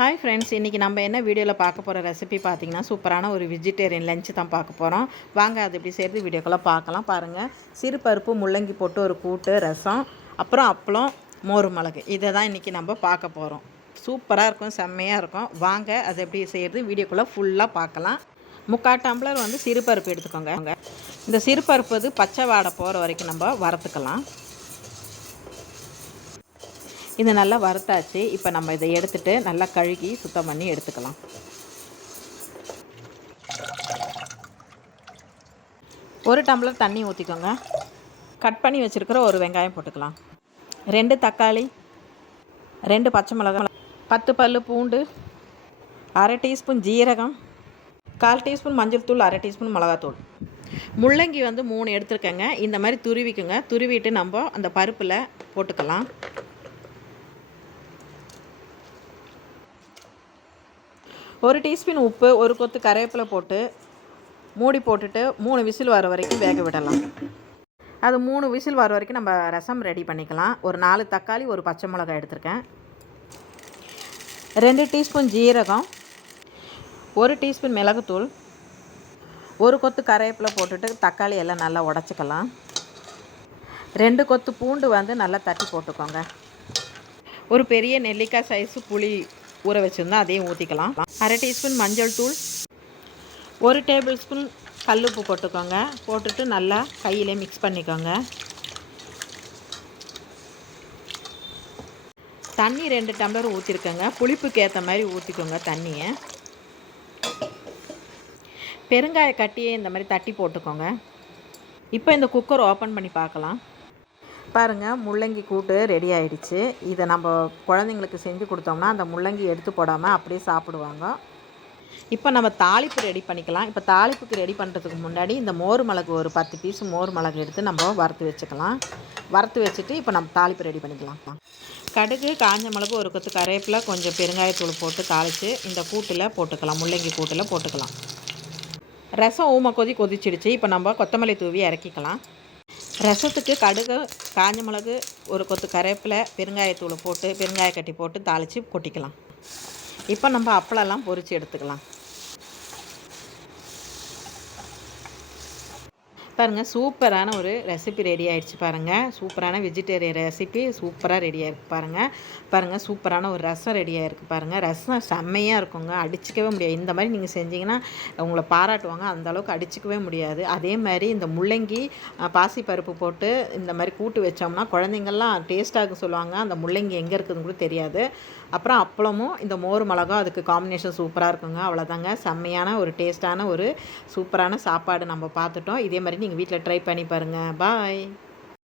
Hi friends இன்றைக்கி நம்ம என்ன வீடியோவில் பார்க்க போகிற ரெசிபி பார்த்தீங்கன்னா சூப்பரான ஒரு வெஜிடேரியன் லஞ்சு தான் பார்க்க போகிறோம் வாங்க அது எப்படி செய்கிறது வீடியோக்குள்ளே பார்க்கலாம். பாருங்கள் சிறுபருப்பு முள்ளங்கி போட்டு ஒரு கூட்டு ரசம் அப்புறம் அப்பளம் மோர் மிளகு. இதை தான் இன்றைக்கி நம்ம பார்க்க போகிறோம் சூப்பராக இருக்கும் செம்மையாக இருக்கும். வாங்க அது எப்படி செய்கிறது வீடியோக்குள்ளே ஃபுல்லாக பார்க்கலாம். முக்கால் டம்ளர் வந்து சிறுபருப்பு எடுத்துக்கோங்க. இந்த சிறுபருப்பு வந்து பச்சை வாடை போகிற வரைக்கும் நம்ம வறுத்துக்கலாம். இது நல்லா வறுத்தாச்சு. இப்போ நம்ம இதை எடுத்துகிட்டு நல்லா கழுகி சுத்தம் பண்ணி எடுத்துக்கலாம். ஒரு டம்ளர் தண்ணி ஊற்றிக்கோங்க கட் பண்ணி வச்சுருக்கிற ஒரு வெங்காயம் போட்டுக்கலாம். ரெண்டு தக்காளி ரெண்டு பச்சை மிளகாய் பத்து பல் பூண்டு அரை டீஸ்பூன் ஜீரகம் கால் டீஸ்பூன் மஞ்சள் தூள் அரை டீஸ்பூன் மிளகாத்தூள். முள்ளங்கி வந்து மூணு எடுத்துருக்கேங்க. இந்த மாதிரி துருவிக்குங்க. துருவிட்டு நம்ம அந்த பருப்பில் போட்டுக்கலாம். ஒரு டீஸ்பூன் உப்பு ஒரு கொத்து கருவேப்பிலை போட்டு மூடி போட்டுட்டு மூணு விசில் வர வரைக்கும் வேக விடலாம். அது மூணு விசில் வர வரைக்கும் நம்ம ரசம் ரெடி பண்ணிக்கலாம். ஒரு நாலு தக்காளி ஒரு பச்சை மிளகாய் எடுத்திருக்கேன். ரெண்டு டீஸ்பூன் ஜீரகம் ஒரு டீஸ்பூன் மிளகுத்தூள் ஒரு கொத்து கருவேப்பிலை போட்டுட்டு தக்காளி எல்லாம் நல்லா உடச்சிக்கலாம். ரெண்டு கொத்து பூண்டு வந்து நல்லா தட்டி போட்டுக்கோங்க. ஒரு பெரிய நெல்லிக்காய் சைஸு புளி ஊற வச்சுருந்தா அதையும் ஊற்றிக்கலாம் அரை டீஸ்பூன் மஞ்சள் தூள். ஒரு டேபிள் ஸ்பூன் கல்லுப்பு போட்டுக்கோங்க. போட்டுட்டு நல்லா கையிலே மிக்ஸ் பண்ணிக்கோங்க. தண்ணி ரெண்டு டம்ளர் ஊற்றிருக்கோங்க புளிப்புக்கு ஏற்ற மாதிரி ஊற்றிக்கோங்க தண்ணியை. பெருங்காய கட்டியே இந்த மாதிரி தட்டி போட்டுக்கோங்க. இப்போ இந்த குக்கர் ஓப்பன் பண்ணி பார்க்கலாம். பாருங்கள் முள்ளங்கி கூட்டு ரெடி ஆயிடுச்சு. இதை நம்ம குழந்தைங்களுக்கு செஞ்சு கொடுத்தோம்னா அந்த முள்ளங்கி எடுத்து போடாமல் அப்படியே சாப்பிடுவாங்க. இப்போ நம்ம தாளிப்பு ரெடி பண்ணிக்கலாம். இப்போ தாளிப்புக்கு ரெடி பண்ணுறதுக்கு முன்னாடி இந்த மோர் மிளகு ஒரு பத்து பீஸ் மோர் மிளகு எடுத்து நம்ம வறுத்து வச்சுக்கலாம். வறுத்து வச்சுட்டு இப்போ நம்ம தாளிப்பு ரெடி பண்ணிக்கலாம். கடுகு காஞ்ச மிளகு ஒரு கொத்து கருவேப்பிலை கொஞ்சம் பெருங்காயத்தூள் போட்டு தாளித்து இந்த கூட்டில் போட்டுக்கலாம். முள்ளங்கி கூட்டில் போட்டுக்கலாம். ரசம் ஊமை கொதி கொதிச்சிடுச்சு. இப்போ நம்ம கொத்தமல்லி தூவி இறக்கிக்கலாம். ரசத்துக்கு கடுகு காஞ்ச மிளகு ஒரு கொத்து கருவேப்பிலை பெருங்காயத்தூள் போட்டு பெருங்காய கட்டி போட்டு தாளித்து கொட்டிக்கலாம். இப்போ நம்ம அப்பளம்லாம் பொரித்து எடுத்துக்கலாம். பாருங்கள் சூப்பரான ஒரு ரெசிபி ரெடி ஆகிடுச்சு பாருங்கள் சூப்பரான வெஜிடேரியன் ரெசிபி சூப்பராக ரெடி ஆகிருக்கு பாருங்கள் பாருங்கள் சூப்பரான ஒரு ரசம் ரெடி ஆகிருக்கு பாருங்கள் ரசம் செம்மையாக இருக்குங்க. அடிச்சிக்கவே முடியாது. இந்த மாதிரி நீங்கள் செஞ்சீங்கன்னா உங்களை பாராட்டுவாங்க. அந்தளவுக்கு அடிச்சிக்கவே முடியாது. அதே மாதிரி இந்த முள்ளங்கி பாசி பருப்பு போட்டு இந்த மாதிரி கூட்டு வச்சோம்னா குழந்தைங்கள்லாம் டேஸ்ட்டாக சொல்லுவாங்க. அந்த முள்ளங்கி எங்கே இருக்குதுன்னு கூட தெரியாது. அப்புறம் அப்பளமும் இந்த மோர் மிளகா அதுக்கு காம்பினேஷன் சூப்பராக இருக்குங்க. அவ்வளோதாங்க செம்மையான ஒரு டேஸ்ட்டான ஒரு சூப்பரான சாப்பாடு நம்ம பார்த்துட்டோம். இதே மாதிரி நீங்கள் வீட்டில் ட்ரை பண்ணி பாருங்கள் பாய்